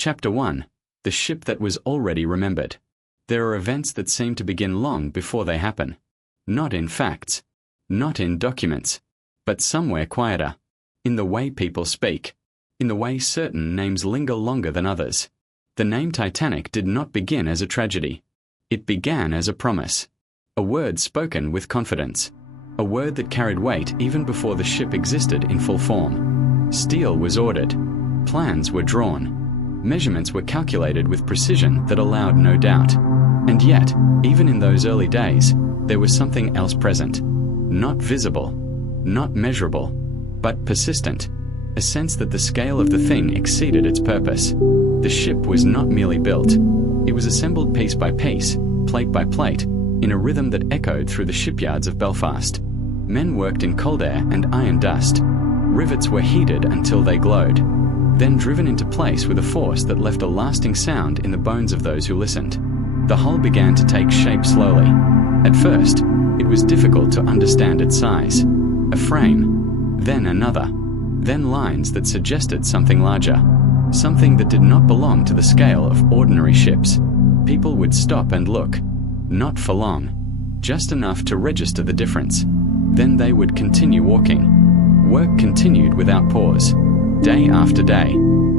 Chapter 1. The ship that was already remembered. There are events that seem to begin long before they happen. Not in facts. Not in documents. But somewhere quieter. In the way people speak. In the way certain names linger longer than others. The name Titanic did not begin as a tragedy. It began as a promise. A word spoken with confidence. A word that carried weight even before the ship existed in full form. Steel was ordered. Plans were drawn. Measurements were calculated with precision that allowed no doubt. And yet, even in those early days, there was something else present. Not visible, not measurable, but persistent. A sense that the scale of the thing exceeded its purpose. The ship was not merely built. It was assembled piece by piece, plate by plate, in a rhythm that echoed through the shipyards of Belfast. Men worked in cold air and iron dust. Rivets were heated until they glowed, then driven into place with a force that left a lasting sound in the bones of those who listened. The hull began to take shape slowly. At first, it was difficult to understand its size. A frame, then another, then lines that suggested something larger, something that did not belong to the scale of ordinary ships. People would stop and look, not for long, just enough to register the difference. Then they would continue walking. Work continued without pause. Day after day,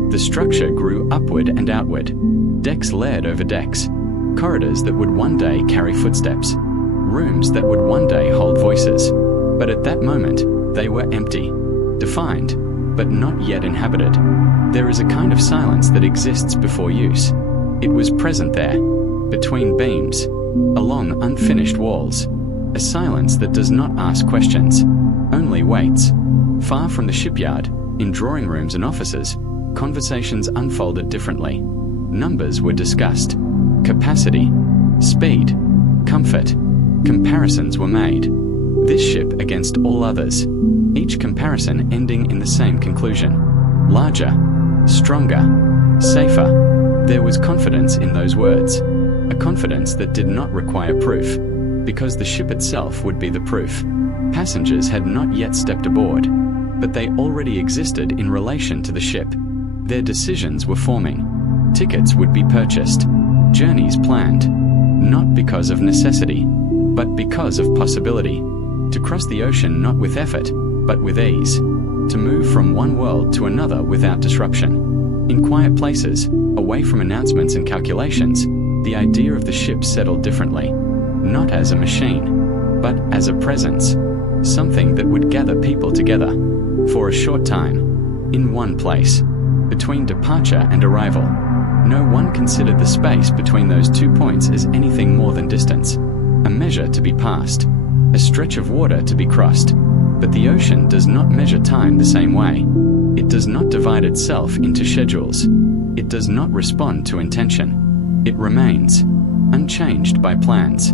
the structure grew upward and outward. Decks layered over decks. Corridors that would one day carry footsteps. Rooms that would one day hold voices. But at that moment, they were empty. Defined, but not yet inhabited. There is a kind of silence that exists before use. It was present there, between beams, along unfinished walls. A silence that does not ask questions, only waits. Far from the shipyard, in drawing rooms and offices, conversations unfolded differently. Numbers were discussed. Capacity, speed, comfort. Comparisons were made. This ship against all others. Each comparison ending in the same conclusion. Larger, stronger, safer. There was confidence in those words. A confidence that did not require proof, because the ship itself would be the proof. Passengers had not yet stepped aboard, but they already existed in relation to the ship. Their decisions were forming. Tickets would be purchased. Journeys planned. Not because of necessity, but because of possibility. To cross the ocean not with effort, but with ease. To move from one world to another without disruption. In quiet places, away from announcements and calculations, the idea of the ship settled differently. Not as a machine, but as a presence. Something that would gather people together. For a short time, in one place, between departure and arrival. No one considered the space between those 2 points as anything more than distance, a measure to be passed, a stretch of water to be crossed. But the ocean does not measure time the same way. It does not divide itself into schedules. It does not respond to intention. It remains, unchanged by plans.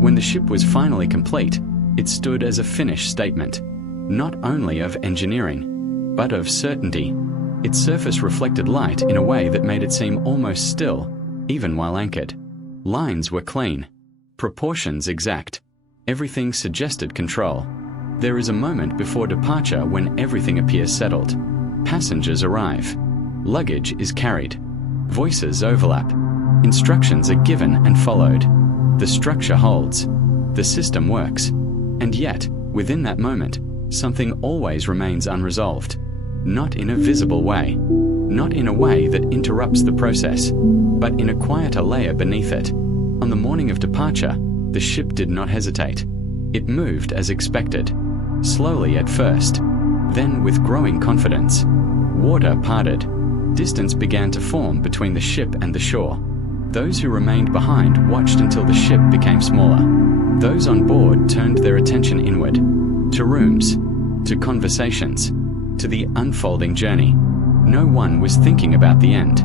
When the ship was finally complete, it stood as a finished statement. Not only of engineering, but of certainty. Its surface reflected light in a way that made it seem almost still, even while anchored. Lines were clean, proportions exact. Everything suggested control. There is a moment before departure when everything appears settled. Passengers arrive. Luggage is carried. Voices overlap. Instructions are given and followed. The structure holds. The system works. And yet, within that moment, something always remains unresolved. Not in a visible way. Not in a way that interrupts the process, but in a quieter layer beneath it. On the morning of departure, the ship did not hesitate. It moved as expected. Slowly at first, then with growing confidence. Water parted. Distance began to form between the ship and the shore. Those who remained behind watched until the ship became smaller. Those on board turned their attention inward. To rooms, to conversations, to the unfolding journey. No one was thinking about the end.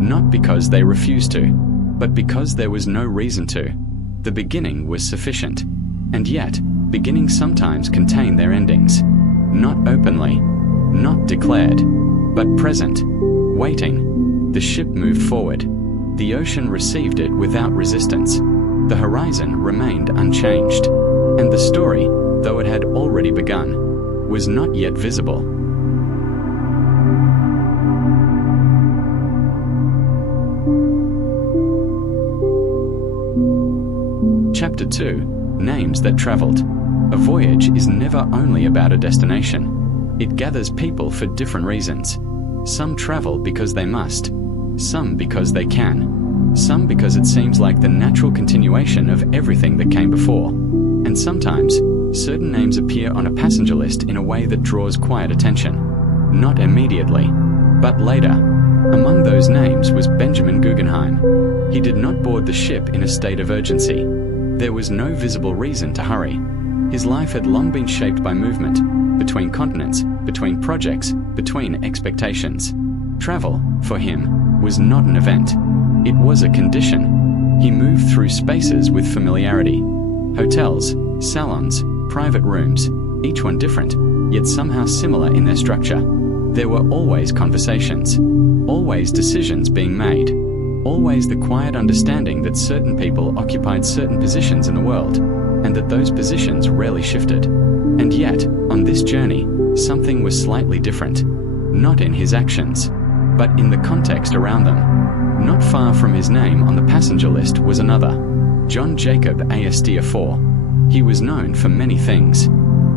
Not because they refused to, but because there was no reason to. The beginning was sufficient. And yet, beginnings sometimes contain their endings. Not openly, not declared, but present, waiting. The ship moved forward. The ocean received it without resistance. The horizon remained unchanged. And the story, though it had already begun, was not yet visible. Chapter 2. Names that traveled. A voyage is never only about a destination. It gathers people for different reasons. Some travel because they must, some because they can, some because it seems like the natural continuation of everything that came before. And sometimes, certain names appear on a passenger list in a way that draws quiet attention. Not immediately, but later. Among those names was Benjamin Guggenheim. He did not board the ship in a state of urgency. There was no visible reason to hurry. His life had long been shaped by movement, between continents, between projects, between expectations. Travel, for him, was not an event. It was a condition. He moved through spaces with familiarity. Hotels, salons, private rooms, each one different, yet somehow similar in their structure. There were always conversations, always decisions being made, always the quiet understanding that certain people occupied certain positions in the world, and that those positions rarely shifted. And yet, on this journey, something was slightly different. Not in his actions, but in the context around them. Not far from his name on the passenger list was another, John Jacob Astor IV. He was known for many things.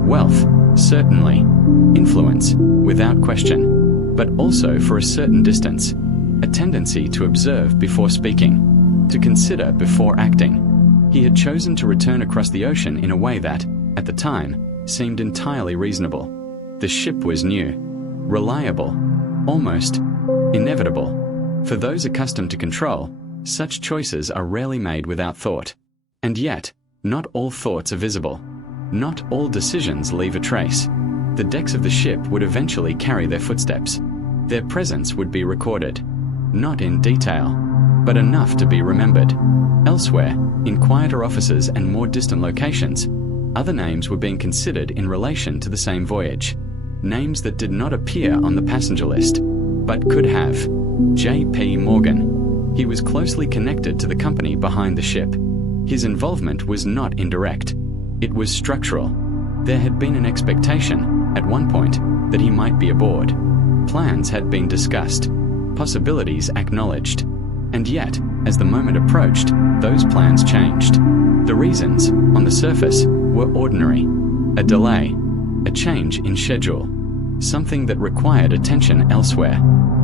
Wealth, certainly. Influence, without question. But also for a certain distance. A tendency to observe before speaking, to consider before acting. He had chosen to return across the ocean in a way that, at the time, seemed entirely reasonable. The ship was new, reliable, almost inevitable. For those accustomed to control, such choices are rarely made without thought. And yet, not all thoughts are visible. Not all decisions leave a trace. The decks of the ship would eventually carry their footsteps. Their presence would be recorded. Not in detail, but enough to be remembered. Elsewhere, in quieter offices and more distant locations, other names were being considered in relation to the same voyage. Names that did not appear on the passenger list, but could have. J.P. Morgan. He was closely connected to the company behind the ship. His involvement was not indirect. It was structural. There had been an expectation, at one point, that he might be aboard. Plans had been discussed. Possibilities acknowledged. And yet, as the moment approached, those plans changed. The reasons, on the surface, were ordinary. A delay, a change in schedule, something that required attention elsewhere.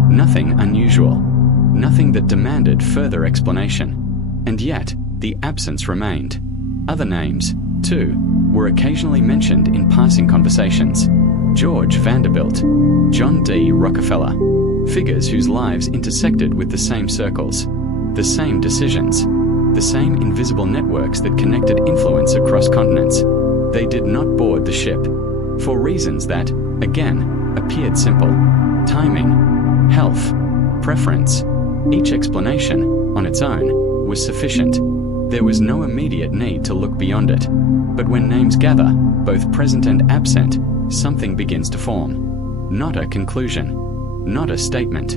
Nothing unusual, nothing that demanded further explanation. And yet, the absence remained. Other names, too, were occasionally mentioned in passing conversations. George Vanderbilt, John D. Rockefeller. Figures whose lives intersected with the same circles, the same decisions, the same invisible networks that connected influence across continents. They did not board the ship, for reasons that, again, appeared simple. Timing, health, preference. Each explanation, on its own, was sufficient. There was no immediate need to look beyond it. But when names gather, both present and absent, something begins to form. Not a conclusion. Not a statement,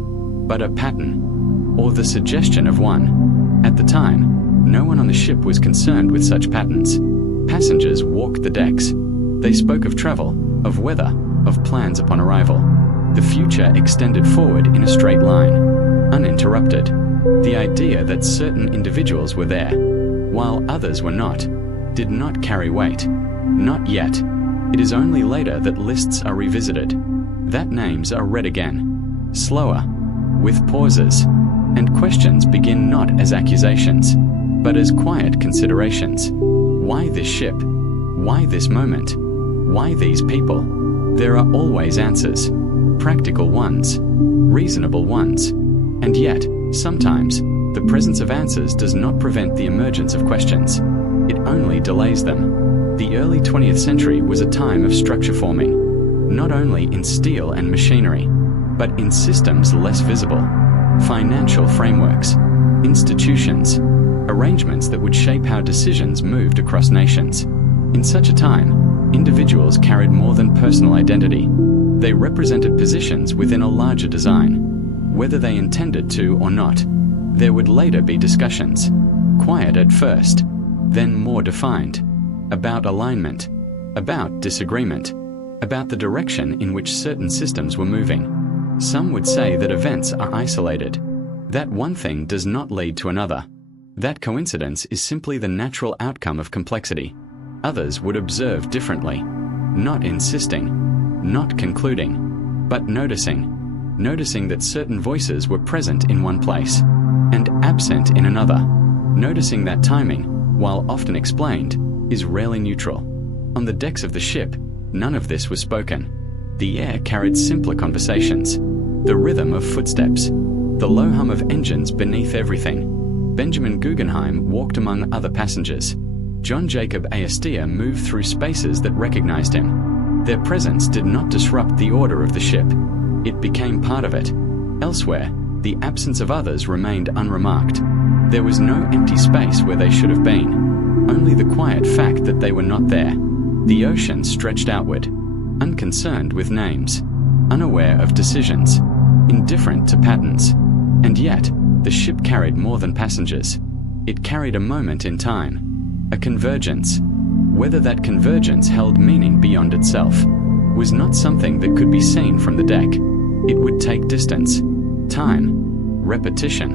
but a pattern, or the suggestion of one. At the time, no one on the ship was concerned with such patterns. Passengers walked the decks. They spoke of travel, of weather, of plans upon arrival. The future extended forward in a straight line, uninterrupted. The idea that certain individuals were there, while others were not, did not carry weight. Not yet. It is only later that lists are revisited, that names are read again. Slower, with pauses, and questions begin not as accusations, but as quiet considerations. Why this ship? Why this moment? Why these people? There are always answers, practical ones, reasonable ones, and yet, sometimes, the presence of answers does not prevent the emergence of questions. It only delays them. The early 20th century was a time of structure forming, not only in steel and machinery, but in systems less visible, financial frameworks, institutions, arrangements that would shape how decisions moved across nations. In such a time, individuals carried more than personal identity. They represented positions within a larger design, whether they intended to or not. There would later be discussions, quiet at first, then more defined, about alignment, about disagreement, about the direction in which certain systems were moving. Some would say that events are isolated, that one thing does not lead to another. That coincidence is simply the natural outcome of complexity. Others would observe differently, not insisting, not concluding, but noticing that certain voices were present in one place and absent in another, noticing that timing, while often explained, is rarely neutral. On the decks of the ship, none of this was spoken. The air carried simpler conversations, the rhythm of footsteps, the low hum of engines beneath everything. Benjamin Guggenheim walked among other passengers. John Jacob Astor moved through spaces that recognized him. Their presence did not disrupt the order of the ship. It became part of it. Elsewhere, the absence of others remained unremarked. There was no empty space where they should have been, only the quiet fact that they were not there. The ocean stretched outward, unconcerned with names, unaware of decisions, indifferent to patterns. And yet, the ship carried more than passengers. It carried a moment in time, a convergence. Whether that convergence held meaning beyond itself was not something that could be seen from the deck. It would take distance, time, repetition,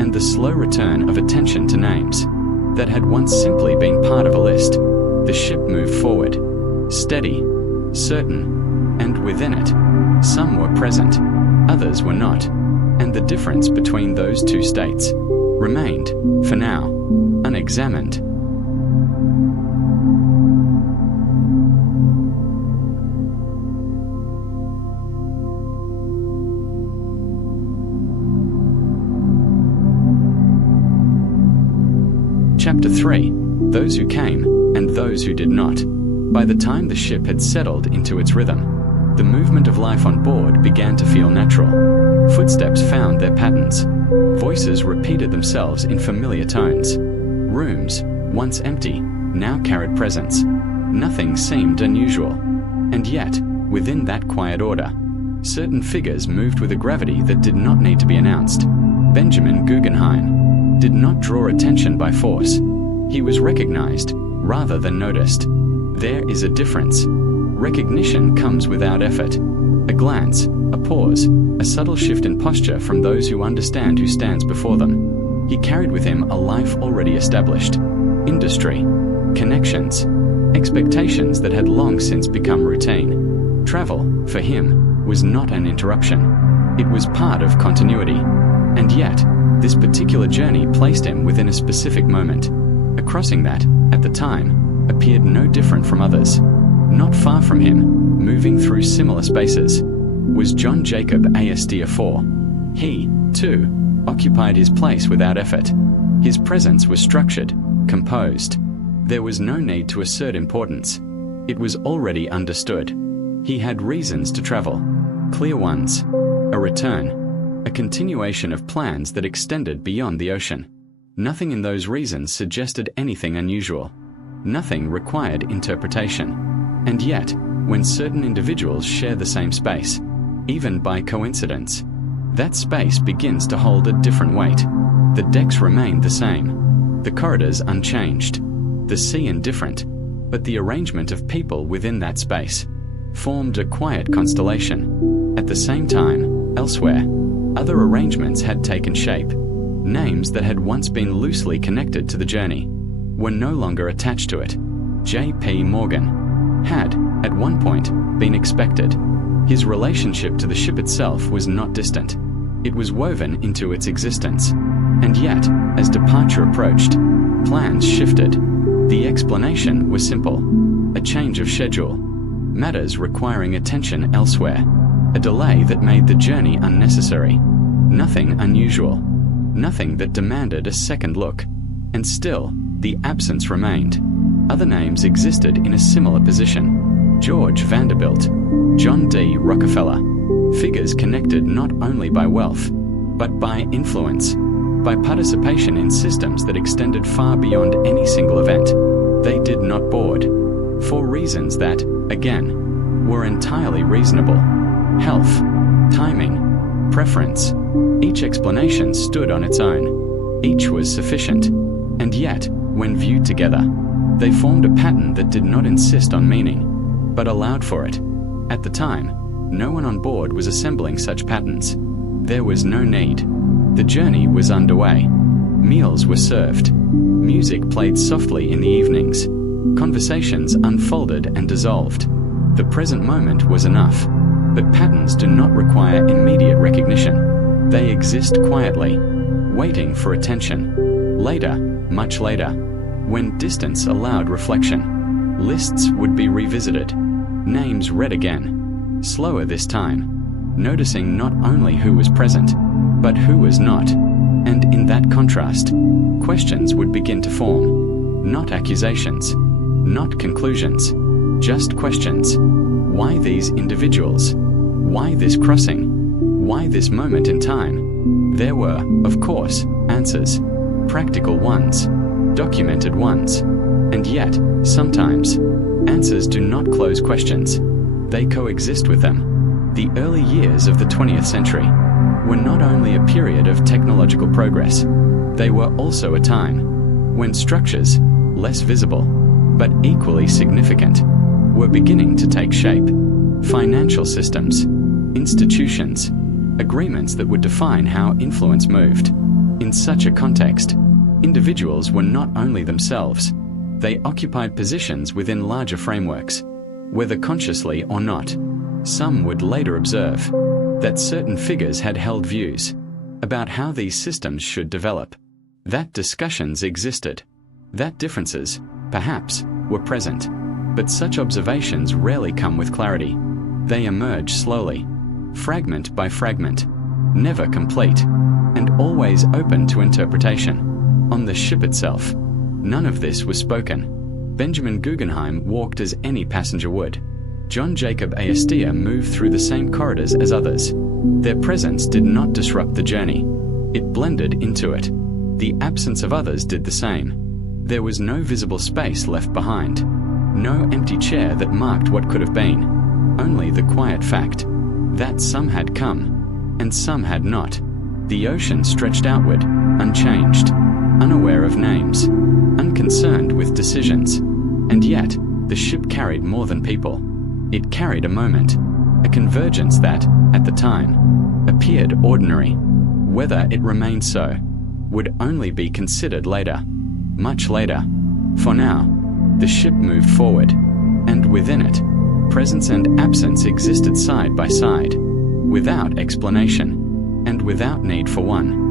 and the slow return of attention to names that had once simply been part of a list. The ship moved forward, steady, certain, and within it, some were present, others were not, and the difference between those two states remained, for now, unexamined. Chapter 3. Those who came and those who did not. By the time the ship had settled into its rhythm, the movement of life on board began to feel natural. Footsteps found their patterns. Voices repeated themselves in familiar tones. Rooms, once empty, now carried presence. Nothing seemed unusual. And yet, within that quiet order, certain figures moved with a gravity that did not need to be announced. Benjamin Guggenheim did not draw attention by force. He was recognized rather than noticed. There is a difference. Recognition comes without effort. A glance, a pause, a subtle shift in posture from those who understand who stands before them. He carried with him a life already established. Industry, connections, expectations that had long since become routine. Travel, for him, was not an interruption. It was part of continuity. And yet, this particular journey placed him within a specific moment. A crossing that, at the time, appeared no different from others. Not far from him, moving through similar spaces, was John Jacob Astor IV. He, too, occupied his place without effort. His presence was structured, composed. There was no need to assert importance. It was already understood. He had reasons to travel, clear ones, a return, a continuation of plans that extended beyond the ocean. Nothing in those reasons suggested anything unusual. Nothing required interpretation. And yet, when certain individuals share the same space, even by coincidence, that space begins to hold a different weight. The decks remained the same, the corridors unchanged, the sea indifferent, but the arrangement of people within that space formed a quiet constellation. At the same time, elsewhere, other arrangements had taken shape. Names that had once been loosely connected to the journey were no longer attached to it. J.P. Morgan had, at one point, been expected. His relationship to the ship itself was not distant. It was woven into its existence. And yet, as departure approached, plans shifted. The explanation was simple: a change of schedule, matters requiring attention elsewhere, a delay that made the journey unnecessary. Nothing unusual. Nothing that demanded a second look. And still, the absence remained. Other names existed in a similar position. George Vanderbilt, John D. Rockefeller. Figures connected not only by wealth, but by influence, by participation in systems that extended far beyond any single event. They did not board, for reasons that, again, were entirely reasonable. Health, timing, preference. Each explanation stood on its own. Each was sufficient. And yet, when viewed together, they formed a pattern that did not insist on meaning, but allowed for it. At the time, no one on board was assembling such patterns. There was no need. The journey was underway. Meals were served. Music played softly in the evenings. Conversations unfolded and dissolved. The present moment was enough. But patterns do not require immediate recognition. They exist quietly, waiting for attention. Later, much later, when distance allowed reflection, lists would be revisited, names read again, slower this time, noticing not only who was present, but who was not. And in that contrast, questions would begin to form. Not accusations, not conclusions, just questions. Why these individuals? Why this crossing? Why this moment in time? There were, of course, answers. Practical ones, documented ones. And yet, sometimes, answers do not close questions. They coexist with them. The early years of the 20th century were not only a period of technological progress, they were also a time when structures, less visible, but equally significant, were beginning to take shape. Financial systems, institutions, agreements that would define how influence moved. In such a context, individuals were not only themselves, they occupied positions within larger frameworks, whether consciously or not. Some would later observe that certain figures had held views about how these systems should develop, that discussions existed, that differences, perhaps, were present. But such observations rarely come with clarity. They emerge slowly, fragment by fragment, never complete, and always open to interpretation. On the ship itself, none of this was spoken. Benjamin Guggenheim walked as any passenger would. John Jacob Astor moved through the same corridors as others. Their presence did not disrupt the journey. It blended into it. The absence of others did the same. There was no visible space left behind. No empty chair that marked what could have been. Only the quiet fact that some had come, and some had not. The ocean stretched outward, unchanged, unaware of names, unconcerned with decisions. And yet, the ship carried more than people. It carried a moment, a convergence that, at the time, appeared ordinary. Whether it remained so would only be considered later, much later. For now, the ship moved forward, and within it, presence and absence existed side by side, without explanation, and without need for one.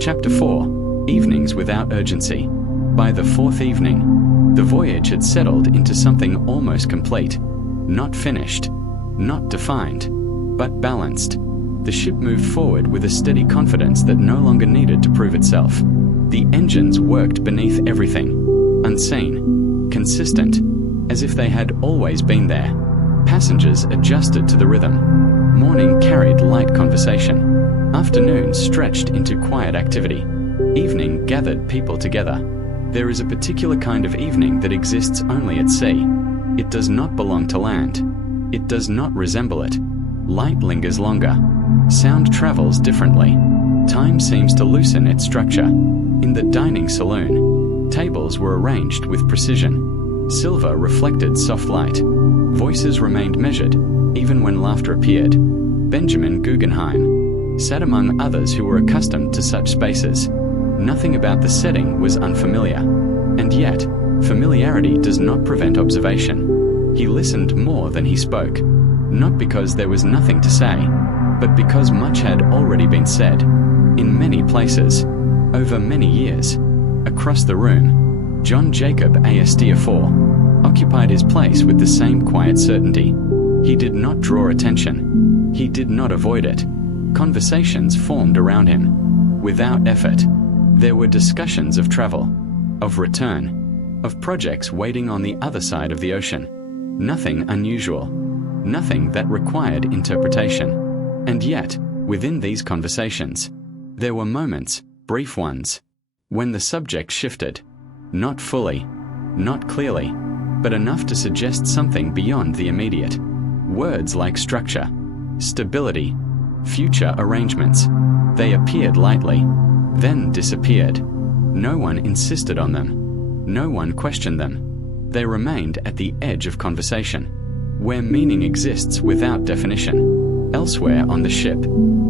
Chapter 4. Evenings without urgency. By the fourth evening, the voyage had settled into something almost complete. Not finished, not defined, but balanced. The ship moved forward with a steady confidence that no longer needed to prove itself. The engines worked beneath everything, unseen, consistent, as if they had always been there. Passengers adjusted to the rhythm. Morning carried light conversation. Afternoon stretched into quiet activity. Evening gathered people together. There is a particular kind of evening that exists only at sea. It does not belong to land. It does not resemble it. Light lingers longer. Sound travels differently. Time seems to loosen its structure. In the dining saloon, tables were arranged with precision. Silver reflected soft light. Voices remained measured, even when laughter appeared. Benjamin Guggenheim sat among others who were accustomed to such spaces. Nothing about the setting was unfamiliar. And yet, familiarity does not prevent observation. He listened more than he spoke, not because there was nothing to say, but because much had already been said. In many places, over many years, across the room, John Jacob Astor IV occupied his place with the same quiet certainty. He did not draw attention. He did not avoid it. Conversations formed around him. Without effort, there were discussions of travel, of return, of projects waiting on the other side of the ocean. Nothing unusual, nothing that required interpretation. And yet, within these conversations, there were moments, brief ones, when the subject shifted. Not fully, not clearly, but enough to suggest something beyond the immediate. Words like structure, stability, future arrangements, they appeared lightly, then disappeared. No one insisted on them. No one questioned them. They remained at the edge of conversation, where meaning exists without definition. Elsewhere on the ship,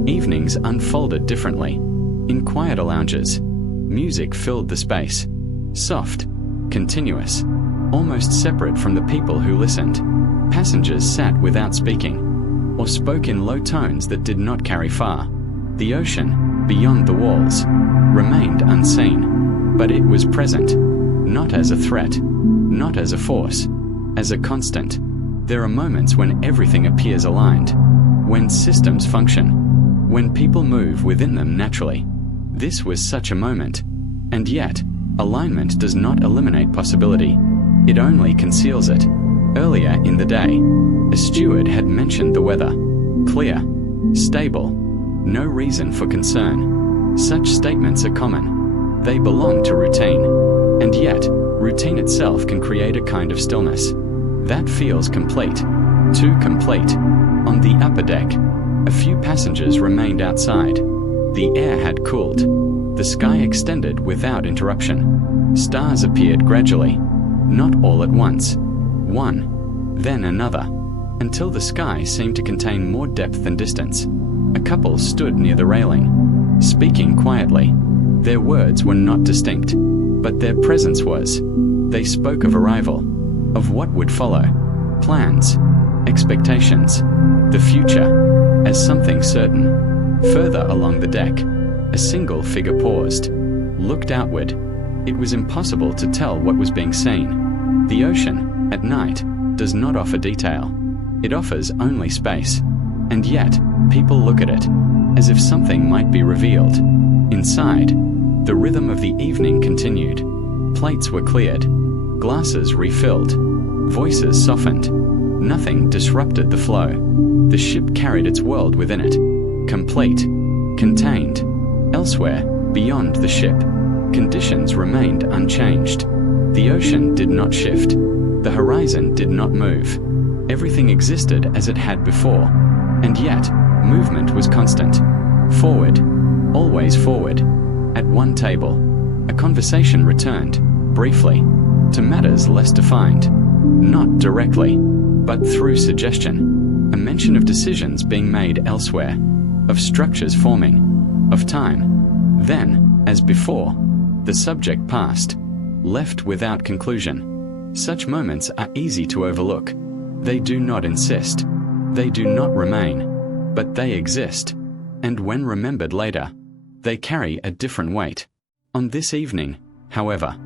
evenings unfolded differently. In quieter lounges, music filled the space, soft, continuous, almost separate from the people who listened. Passengers sat without speaking, or spoke in low tones that did not carry far. The ocean, beyond the walls, remained unseen, but it was present, not as a threat, not as a force, as a constant. There are moments when everything appears aligned, when systems function, when people move within them naturally. This was such a moment, and yet, alignment does not eliminate possibility. It only conceals it. Earlier in the day, a steward had mentioned the weather. Clear, stable, no reason for concern. Such statements are common. They belong to routine. And yet, routine itself can create a kind of stillness. That feels complete. Too complete. On the upper deck, a few passengers remained outside. The air had cooled. The sky extended without interruption. Stars appeared gradually, not all at once. One, then another, until the sky seemed to contain more depth and distance. A couple stood near the railing, speaking quietly. Their words were not distinct, but their presence was. They spoke of arrival, of what would follow, plans, expectations, the future, as something certain. Further along the deck, a single figure paused, looked outward. It was impossible to tell what was being seen. The ocean, at night, does not offer detail. It offers only space. And yet, people look at it, as if something might be revealed. Inside, the rhythm of the evening continued. Plates were cleared, glasses refilled, voices softened. Nothing disrupted the flow. The ship carried its world within it, complete, contained. Elsewhere, beyond the ship, conditions remained unchanged. The ocean did not shift. The horizon did not move. Everything existed as it had before, and yet, movement was constant. Forward, always forward. At one table, a conversation returned, briefly, to matters less defined. Not directly, but through suggestion. A mention of decisions being made elsewhere, of structures forming, of time. Then, as before, the subject passed, left without conclusion. Such moments are easy to overlook. They do not insist. They do not remain. But they exist. And when remembered later, they carry a different weight. On this evening, however,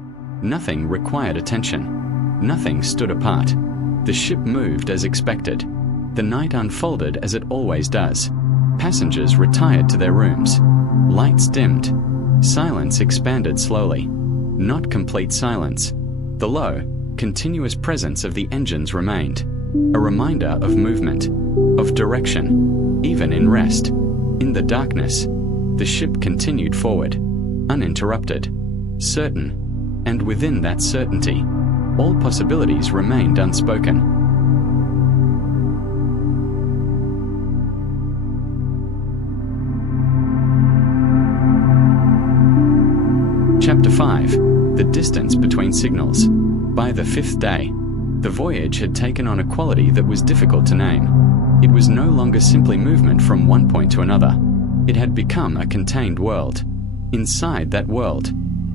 nothing required attention. Nothing stood apart. The ship moved as expected. The night unfolded as it always does. Passengers retired to their rooms. Lights dimmed. Silence expanded slowly. Not complete silence. The low, continuous presence of the engines remained. A reminder of movement, of direction, even in rest. In the darkness, the ship continued forward, uninterrupted, certain, and within that certainty, all possibilities remained unspoken. Chapter 5. The distance between signals. By the fifth day, the voyage had taken on a quality that was difficult to name. It was no longer simply movement from one point to another. It had become a contained world. Inside that world,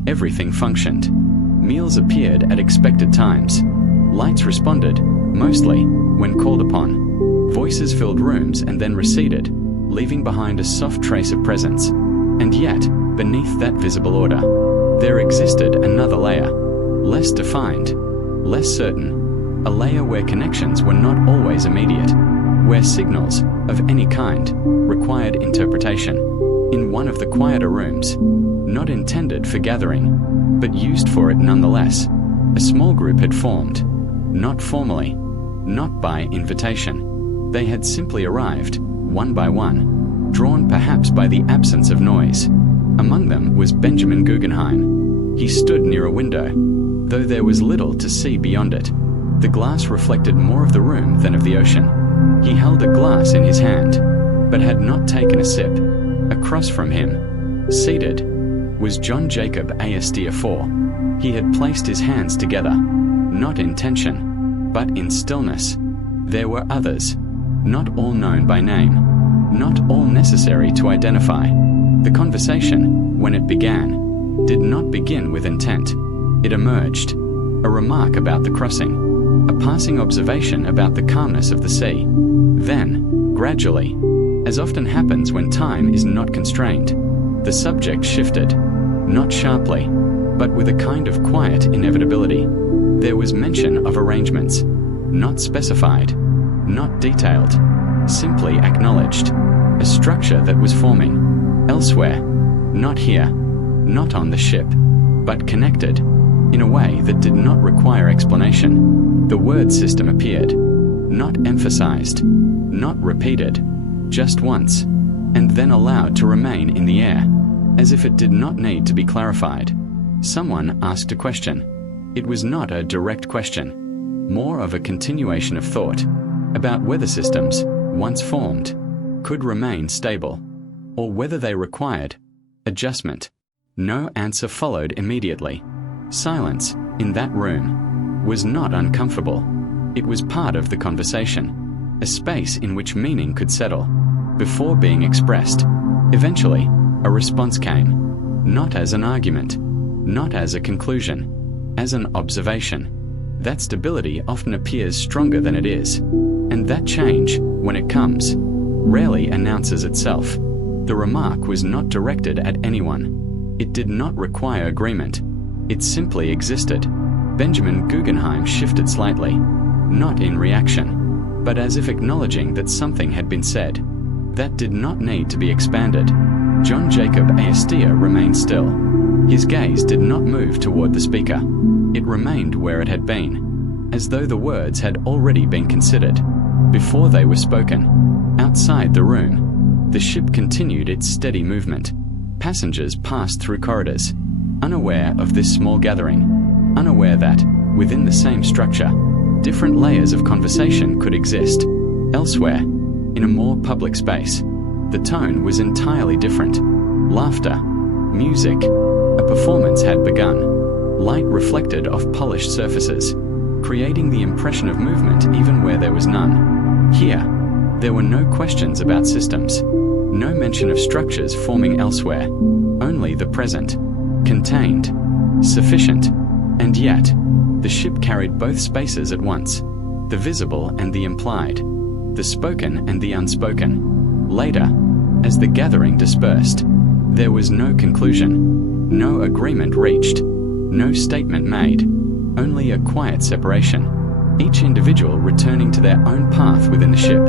everything functioned. Meals appeared at expected times. Lights responded, mostly, when called upon. Voices filled rooms and then receded, leaving behind a soft trace of presence. And yet, beneath that visible order, there existed another layer, less defined, less certain, a layer where connections were not always immediate, where signals, of any kind, required interpretation. In one of the quieter rooms, not intended for gathering, but used for it nonetheless, a small group had formed, not formally, not by invitation. They had simply arrived, one by one, drawn perhaps by the absence of noise. Among them was Benjamin Guggenheim. He stood near a window, though there was little to see beyond it. The glass reflected more of the room than of the ocean. He held a glass in his hand, but had not taken a sip. Across from him, seated, was John Jacob Astor 4. He had placed his hands together, not in tension, but in stillness. There were others, not all known by name, not all necessary to identify. The conversation, when it began, did not begin with intent. It emerged, a remark about the crossing, a passing observation about the calmness of the sea. Then, gradually, as often happens when time is not constrained, the subject shifted, not sharply, but with a kind of quiet inevitability. There was mention of arrangements, not specified, not detailed, simply acknowledged, a structure that was forming, elsewhere, not here, not on the ship, but connected, in a way that did not require explanation. The word system appeared, not emphasized, not repeated, just once, and then allowed to remain in the air, as if it did not need to be clarified. Someone asked a question. It was not a direct question, more of a continuation of thought, about whether systems, once formed, could remain stable, or whether they required adjustment. No answer followed immediately. Silence, in that room, was not uncomfortable. It was part of the conversation, a space in which meaning could settle, before being expressed. Eventually, a response came, not as an argument, not as a conclusion, as an observation. That stability often appears stronger than it is, and that change, when it comes, rarely announces itself. The remark was not directed at anyone. It did not require agreement. It simply existed. Benjamin Guggenheim shifted slightly, not in reaction, but as if acknowledging that something had been said. That did not need to be expanded. John Jacob Astor remained still. His gaze did not move toward the speaker. It remained where it had been, as though the words had already been considered, before they were spoken. Outside the room, the ship continued its steady movement. Passengers passed through corridors, unaware of this small gathering, unaware that, within the same structure, different layers of conversation could exist. Elsewhere, in a more public space, the tone was entirely different. Laughter, music, a performance had begun. Light reflected off polished surfaces, creating the impression of movement even where there was none. Here, there were no questions about systems, no mention of structures forming elsewhere, only the present, contained, sufficient, and yet, the ship carried both spaces at once, the visible and the implied, the spoken and the unspoken. Later, as the gathering dispersed, there was no conclusion, no agreement reached, no statement made, only a quiet separation, each individual returning to their own path within the ship.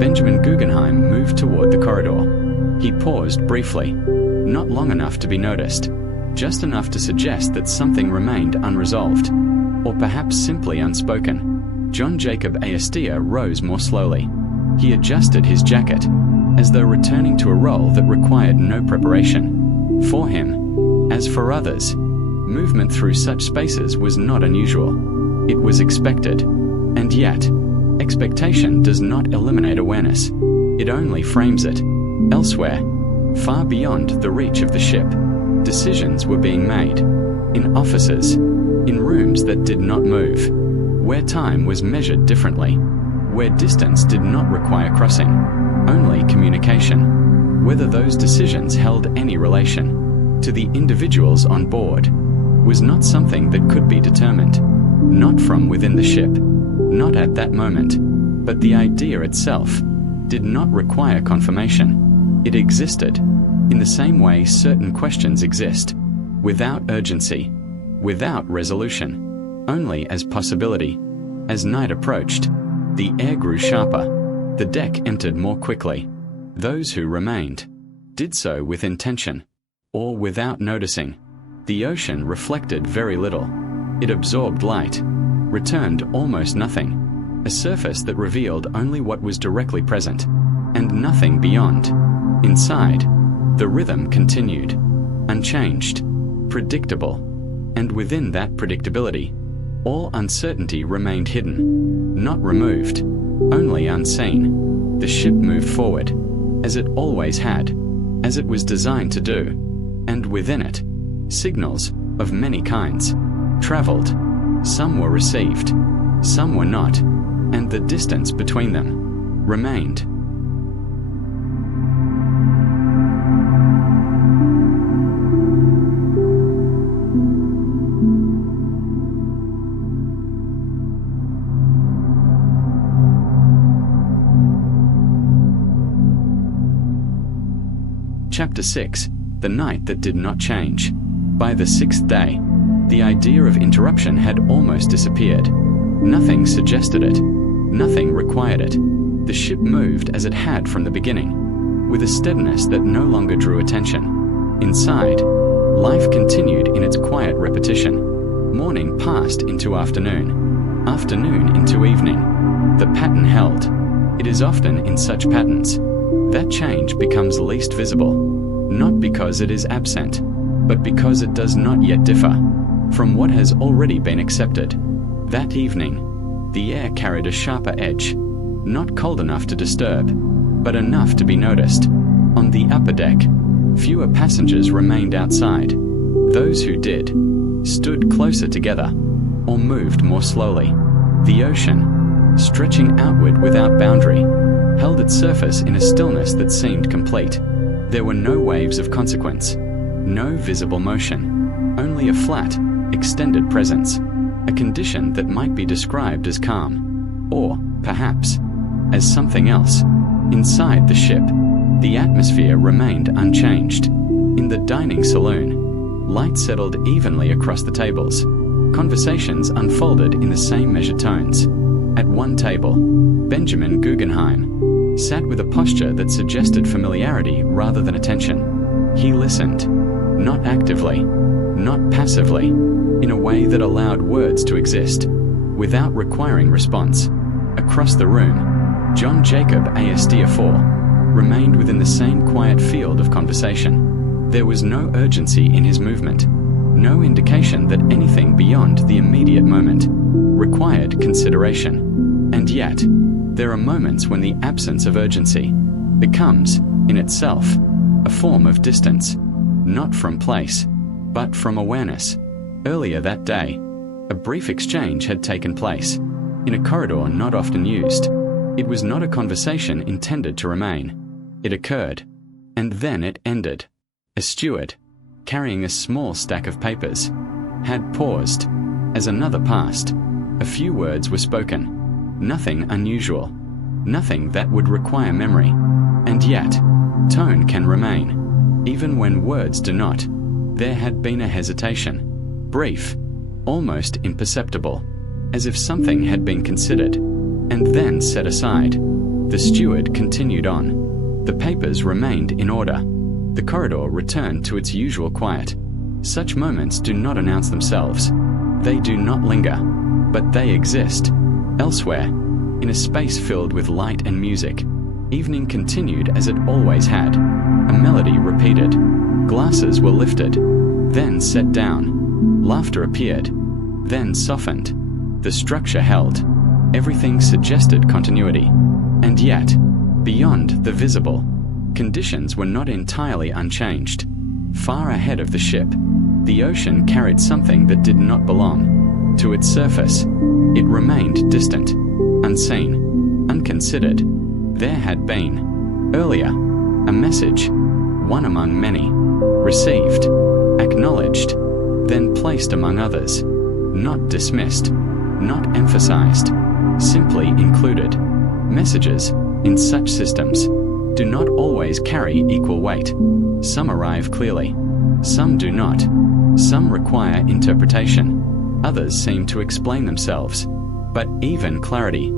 Benjamin Guggenheim moved toward the corridor. He paused briefly, not long enough to be noticed, just enough to suggest that something remained unresolved, or perhaps simply unspoken. John Jacob Astor rose more slowly. He adjusted his jacket, as though returning to a role that required no preparation. For him, as for others, movement through such spaces was not unusual. It was expected. And yet, expectation does not eliminate awareness. It only frames it. Elsewhere, far beyond the reach of the ship, decisions were being made. In offices, in rooms that did not move, where time was measured differently, where distance did not require crossing, only communication. Whether those decisions held any relation to the individuals on board was not something that could be determined, not from within the ship, not at that moment, but the idea itself did not require confirmation. It existed, in the same way certain questions exist, without urgency, without resolution, only as possibility. As night approached, the air grew sharper, the deck entered more quickly. Those who remained did so with intention, or without noticing. The ocean reflected very little. It absorbed light, returned almost nothing, a surface that revealed only what was directly present, and nothing beyond. Inside, the rhythm continued, unchanged, predictable, and within that predictability, all uncertainty remained hidden, not removed, only unseen. The ship moved forward, as it always had, as it was designed to do. and within it, signals of many kinds traveled. Some were received, some were not, and the distance between them remained. Chapter 6. The Night That Did Not Change. By the sixth day, the idea of interruption had almost disappeared. Nothing suggested it. Nothing required it. The ship moved as it had from the beginning, with a steadiness that no longer drew attention. Inside, life continued in its quiet repetition. Morning passed into afternoon, afternoon into evening. The pattern held. It is often in such patterns that change becomes least visible, not because it is absent, but because it does not yet differ from what has already been accepted. That evening, the air carried a sharper edge, not cold enough to disturb, but enough to be noticed. On the upper deck, fewer passengers remained outside. Those who did stood closer together or moved more slowly. The ocean, stretching outward without boundary, held its surface in a stillness that seemed complete. There were no waves of consequence, no visible motion, only a flat, extended presence, a condition that might be described as calm, or, perhaps, as something else. Inside the ship, the atmosphere remained unchanged. In the dining saloon, light settled evenly across the tables. Conversations unfolded in the same measured tones. At one table, Benjamin Guggenheim sat with a posture that suggested familiarity rather than attention. He listened, not actively, not passively, in a way that allowed words to exist, without requiring response. Across the room, John Jacob Astiafor remained within the same quiet field of conversation. There was no urgency in his movement, no indication that anything beyond the immediate moment required consideration. And yet, there are moments when the absence of urgency becomes, in itself, a form of distance, not from place, but from awareness. Earlier that day, a brief exchange had taken place, in a corridor not often used. It was not a conversation intended to remain. It occurred, and then it ended. A steward, carrying a small stack of papers, had paused. As another passed, a few words were spoken. Nothing unusual, nothing that would require memory. And yet, tone can remain, even when words do not. There had been a hesitation, brief, almost imperceptible, as if something had been considered, and then set aside. The steward continued on. The papers remained in order. The corridor returned to its usual quiet. Such moments do not announce themselves. They do not linger, but they exist. Elsewhere, in a space filled with light and music, evening continued as it always had. A melody repeated. Glasses were lifted, then set down. Laughter appeared, then softened. The structure held. Everything suggested continuity. And yet, beyond the visible, conditions were not entirely unchanged. Far ahead of the ship, the ocean carried something that did not belong. To its surface, it remained distant, unseen, unconsidered. There had been, earlier, a message, one among many, received, acknowledged, then placed among others, not dismissed, not emphasized, simply included. Messages, in such systems, do not always carry equal weight. Some arrive clearly, some do not. Some require interpretation, others seem to explain themselves. But even clarity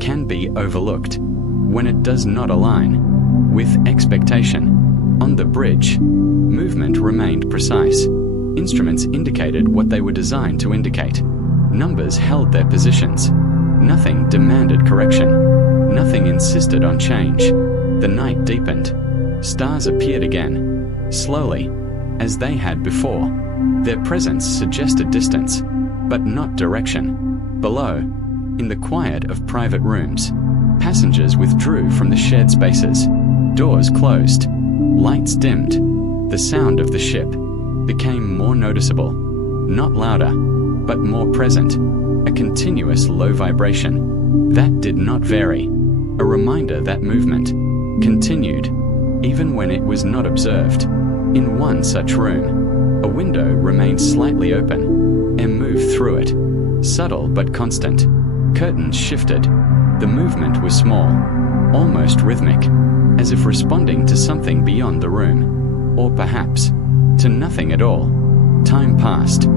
can be overlooked when it does not align with expectation. On the bridge, movement remained precise. Instruments indicated what they were designed to indicate. Numbers held their positions. Nothing demanded correction. Nothing insisted on change. The night deepened. Stars appeared again, slowly, as they had before. Their presence suggested distance, but not direction. Below, in the quiet of private rooms, passengers withdrew from the shared spaces. Doors closed. Lights dimmed. The sound of the ship became more noticeable, not louder, but more present, a continuous low vibration that did not vary, a reminder that movement continued, even when it was not observed. In one such room, a window remained slightly open. Air moved through it, subtle but constant. Curtains shifted. The movement was small, almost rhythmic, as if responding to something beyond the room, or perhaps to nothing at all. Time passed,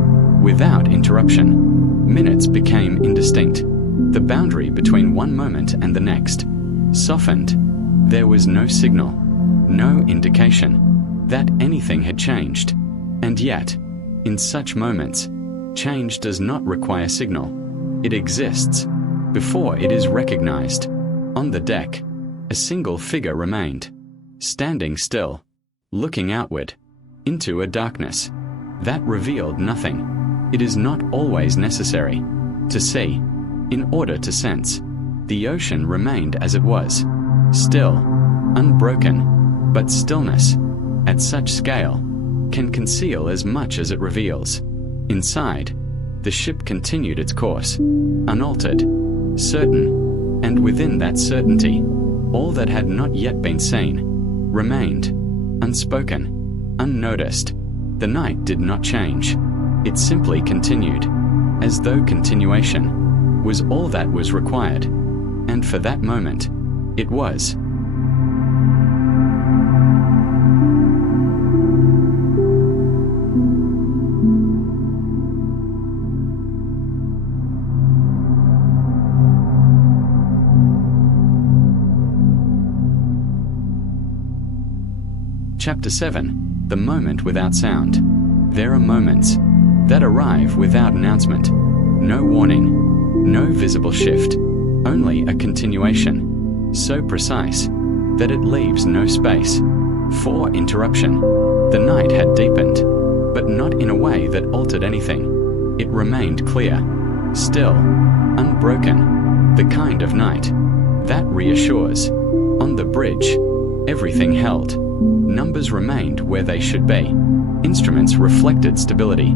without interruption. Minutes became indistinct. The boundary between one moment and the next softened. There was no signal, no indication that anything had changed. And yet, in such moments, change does not require signal. It exists before it is recognized. On the deck, a single figure remained, standing still, looking outward, into a darkness that revealed nothing. It is not always necessary to see in order to sense. The ocean remained as it was, still, unbroken, but stillness, at such scale, can conceal as much as it reveals. Inside, the ship continued its course, unaltered, certain, and within that certainty, all that had not yet been seen remained, unspoken, unnoticed. The night did not change. It simply continued, as though continuation was all that was required. And for that moment, it was. Chapter 7. The Moment Without Sound. There are moments that arrive without announcement. No warning, no visible shift, only a continuation, so precise that it leaves no space for interruption. The night had deepened, but not in a way that altered anything. It remained clear, still, unbroken, the kind of night that reassures. On the bridge, everything held. Numbers remained where they should be. Instruments reflected stability.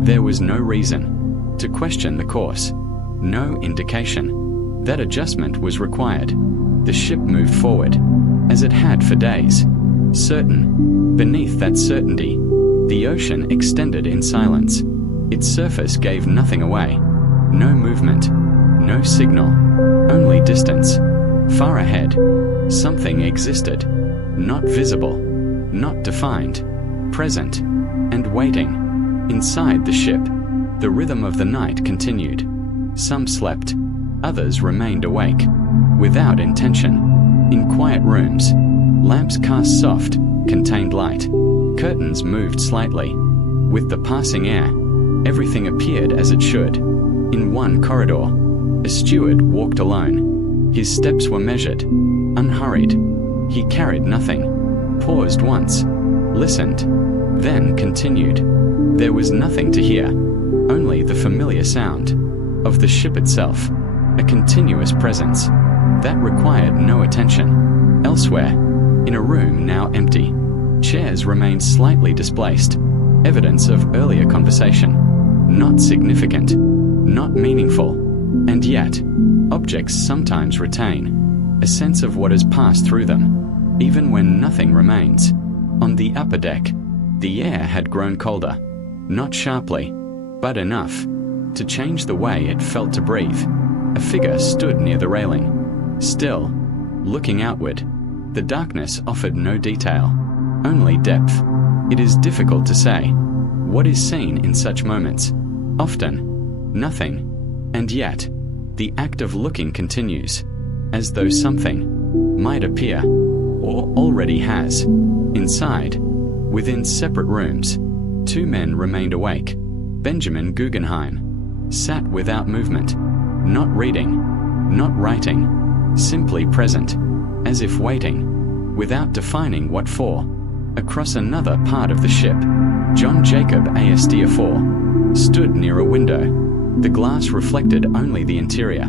There was no reason to question the course, no indication that adjustment was required. The ship moved forward, as it had for days, certain. Beneath that certainty, the ocean extended in silence. Its surface gave nothing away. No movement, no signal, only distance. Far ahead, something existed, not visible, not defined, present, and waiting. Inside the ship, the rhythm of the night continued. Some slept, others remained awake, without intention. In quiet rooms, lamps cast soft, contained light. Curtains moved slightly. With the passing air, everything appeared as it should. In one corridor, a steward walked alone. His steps were measured, unhurried. He carried nothing. Paused once, listened, then continued. There was nothing to hear, only the familiar sound of the ship itself, a continuous presence that required no attention. Elsewhere, in a room now empty, chairs remained slightly displaced, evidence of earlier conversation. Not significant, not meaningful, and yet, objects sometimes retain a sense of what has passed through them, even when nothing remains. On the upper deck, the air had grown colder, not sharply, but enough to change the way it felt to breathe. A figure stood near the railing, still, looking outward. The darkness offered no detail, only depth. It is difficult to say what is seen in such moments. Often, nothing, and yet, the act of looking continues, as though something might appear, or already has. Inside, within separate rooms, two men remained awake. Benjamin Guggenheim sat without movement, not reading, not writing, simply present, as if waiting, without defining what for. Across another part of the ship, John Jacob Estiafor stood near a window. The glass reflected only the interior,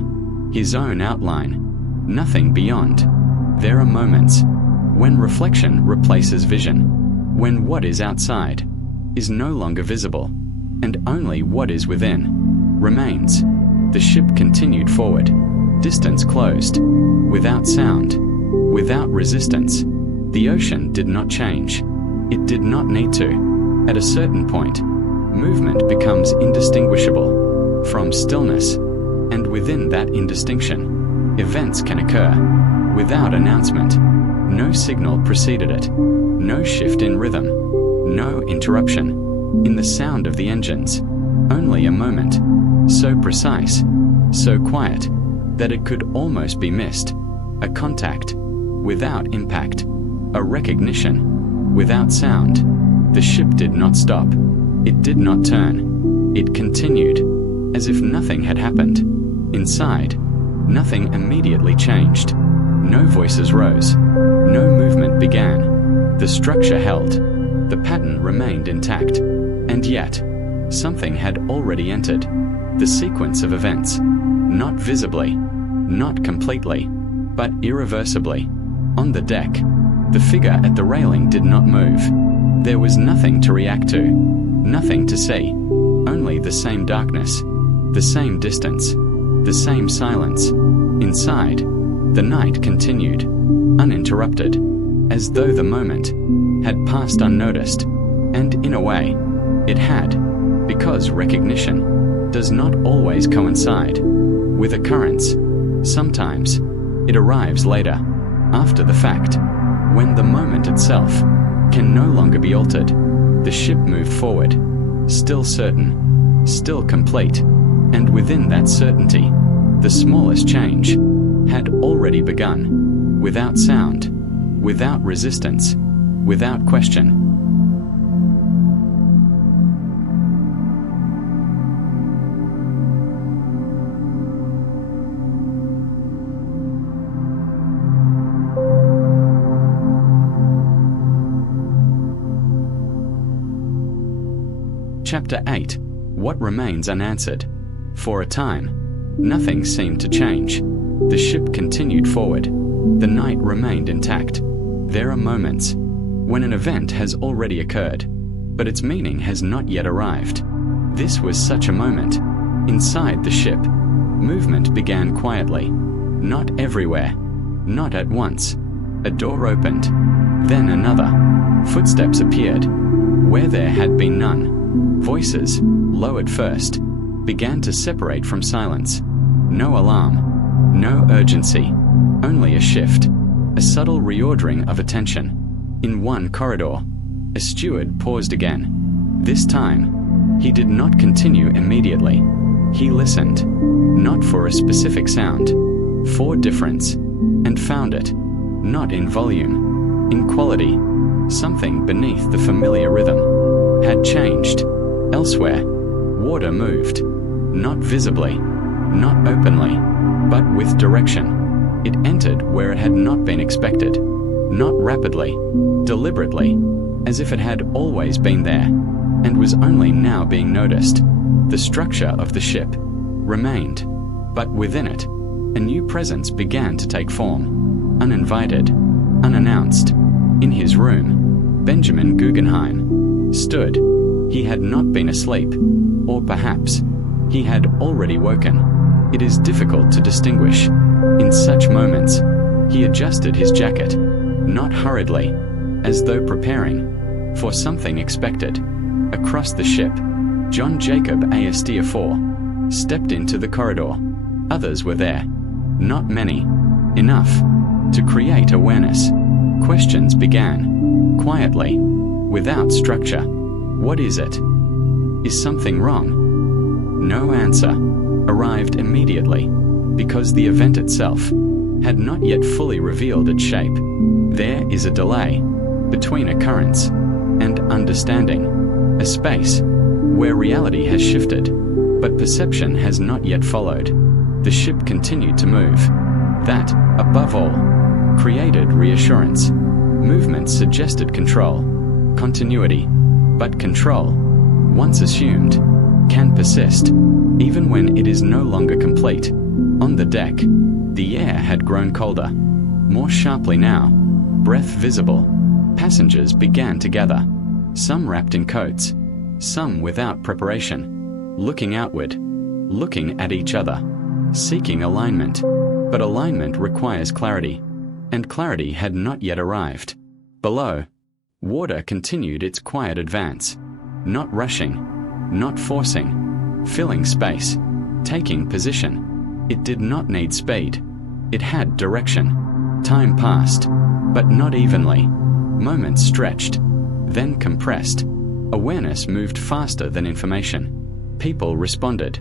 his own outline, nothing beyond. There are moments when reflection replaces vision, when what is outside is no longer visible, and only what is within remains. The ship continued forward, distance closed, without sound, without resistance. The ocean did not change. It did not need to. At a certain point, movement becomes indistinguishable from stillness, and within that indistinction, events can occur without announcement. No signal preceded it, no shift in rhythm, no interruption in the sound of the engines, only a moment, so precise, so quiet, that it could almost be missed, a contact without impact, a recognition without sound. The ship did not stop, it did not turn, it continued, as if nothing had happened. Inside, nothing immediately changed. No voices rose, no movement began. The structure held, the pattern remained intact, and yet, something had already entered the sequence of events, not visibly, not completely, but irreversibly. On the deck, the figure at the railing did not move. There was nothing to react to, nothing to see, only the same darkness, the same distance, the same silence. Inside, the night continued, uninterrupted, as though the moment had passed unnoticed, and in a way, it had, because recognition does not always coincide with occurrence. Sometimes, it arrives later, after the fact, when the moment itself can no longer be altered. The ship moved forward, still certain, still complete, and within that certainty, the smallest change had already begun, without sound, without resistance, without question. Chapter 8. What remains unanswered. For a time, nothing seemed to change. The ship continued forward. The night remained intact. There are moments when an event has already occurred, but its meaning has not yet arrived. This was such a moment. Inside the ship, movement began quietly. Not everywhere, not at once. A door opened, then another. Footsteps appeared where there had been none. Voices, low at first, began to separate from silence. No alarm, no urgency, only a shift, a subtle reordering of attention. In one corridor, a steward paused again. This time, he did not continue immediately. He listened, not for a specific sound, for difference, and found it, not in volume, in quality. Something beneath the familiar rhythm had changed. Elsewhere, water moved, not visibly, not openly, but with direction. It entered where it had not been expected, not rapidly, deliberately, as if it had always been there, and was only now being noticed. The structure of the ship remained, but within it, a new presence began to take form, uninvited, unannounced. In his room, Benjamin Guggenheim stood. He had not been asleep, or perhaps he had already woken. It is difficult to distinguish. In such moments, he adjusted his jacket, not hurriedly, as though preparing for something expected. Across the ship, John Jacob Estiafor stepped into the corridor. Others were there, not many, enough to create awareness. Questions began, quietly, without structure. What is it? Is something wrong? No answer arrived immediately, because the event itself had not yet fully revealed its shape. There is a delay between occurrence and understanding, a space where reality has shifted, but perception has not yet followed. The ship continued to move. That, above all, created reassurance. Movement suggested control, continuity, but control, once assumed, can persist, even when it is no longer complete. On the deck, the air had grown colder, more sharply now, breath visible, Passengers began to gather, some wrapped in coats, some without preparation, looking outward, looking at each other, seeking alignment. But alignment requires clarity, and clarity had not yet arrived. Below, water continued its quiet advance, not rushing, not forcing, filling space, taking position. It did not need speed. It had direction. Time passed, but not evenly. Moments stretched, then compressed. Awareness moved faster than information. People responded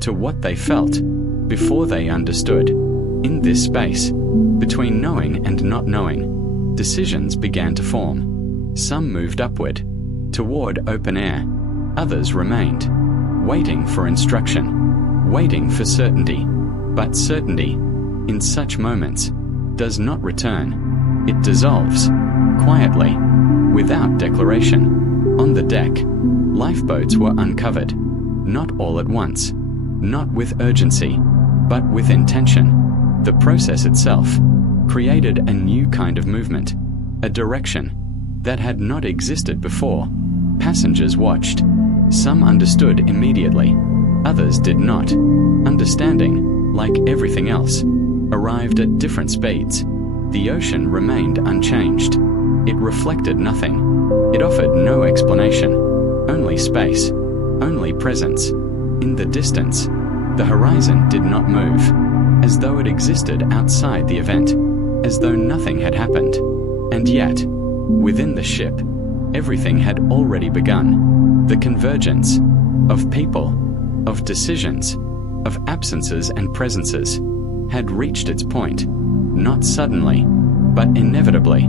to what they felt before they understood. In this space, between knowing and not knowing, decisions began to form. Some moved upward, toward open air. Others remained, waiting for instruction, waiting for certainty. But certainty, in such moments, does not return. It dissolves, quietly, without declaration. On the deck, lifeboats were uncovered, not all at once, not with urgency, but with intention. The process itself created a new kind of movement, a direction that had not existed before. Passengers watched. Some understood immediately, others did not. Understanding, like everything else, arrived at different speeds. The ocean remained unchanged. It reflected nothing. It offered no explanation, only space, only presence. In the distance, the horizon did not move, as though it existed outside the event, as though nothing had happened. And yet, within the ship, everything had already begun. The convergence of people, of decisions, of absences and presences had reached its point, not suddenly, but inevitably.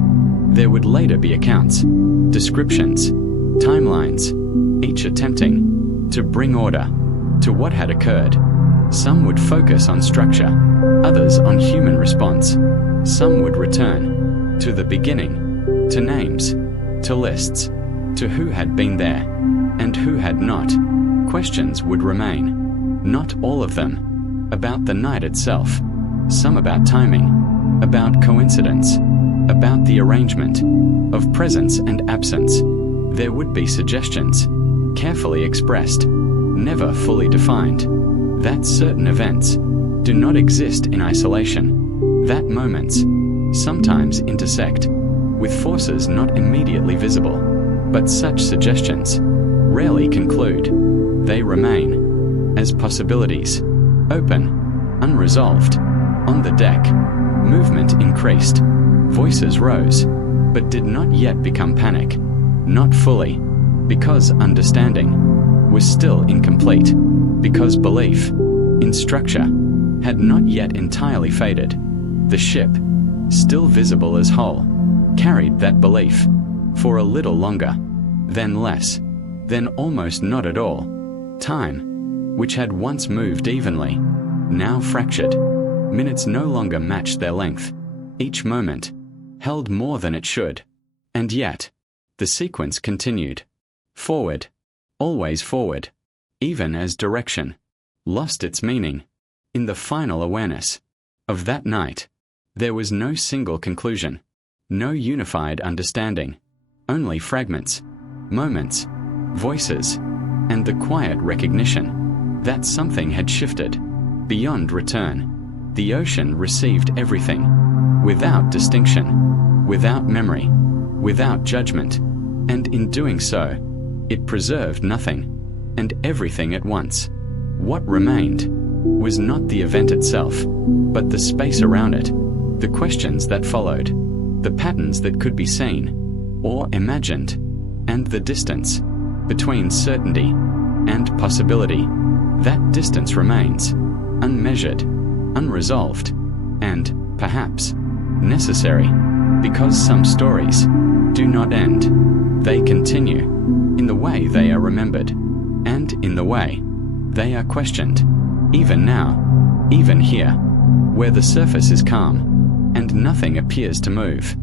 There would later be accounts, descriptions, timelines, each attempting to bring order to what had occurred. Some would focus on structure, others on human response. Some would return to the beginning, to names, to lists, to who had been there and who had not. Questions would remain, not all of them, about the night itself, some about timing, about coincidence, about the arrangement of presence and absence. There would be suggestions, carefully expressed, never fully defined, that certain events do not exist in isolation, that moments sometimes intersect with forces not immediately visible, but such suggestions rarely conclude. They remain as possibilities, open, unresolved. On the deck, movement increased, voices rose, but did not yet become panic, not fully, because understanding was still incomplete, because belief in structure had not yet entirely faded. The ship, still visible as whole, carried that belief for a little longer, then less, then almost not at all. Time, which had once moved evenly, now fractured. Minutes no longer matched their length. Each moment held more than it should. And yet, the sequence continued. Forward, always forward, even as direction lost its meaning. In the final awareness of that night, there was no single conclusion, no unified understanding, only fragments, moments, voices, and the quiet recognition that something had shifted beyond return. The ocean received everything, without distinction, without memory, without judgment, and in doing so, it preserved nothing, and everything at once. What remained was not the event itself, but the space around it, the questions that followed, the patterns that could be seen or imagined, and the distance between certainty and possibility. That distance remains, unmeasured, unresolved, and, perhaps, necessary, because some stories do not end. They continue, in the way they are remembered, and in the way they are questioned, even now, even here, where the surface is calm, and nothing appears to move.